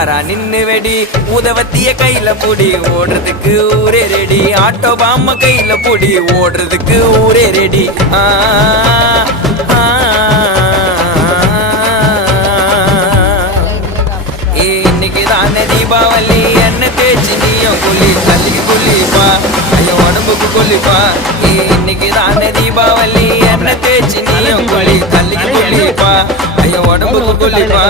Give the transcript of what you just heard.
உசாரா நின்னு வெடி உதவத்திய கையில புடி ஓடுறதுக்கு ஊரே ரெடி ஆட்டோ பாம கையில புடி ஓடுறதுக்கு ஊரே ரெடி இன்னைக்கு தானே தீபாவளி என்ன தேய்ச்சி நீயும் குளி தள்ளிக்கு குளிப்பா ஐயோ உடம்புக்கு குளிப்பா இன்னைக்கு தானே தீபாவளி என்ன தேய்ச்சி நீயும் குளி தள்ளிக்கு குளிப்பா ஐயோ உடம்புக்கு குளிப்பா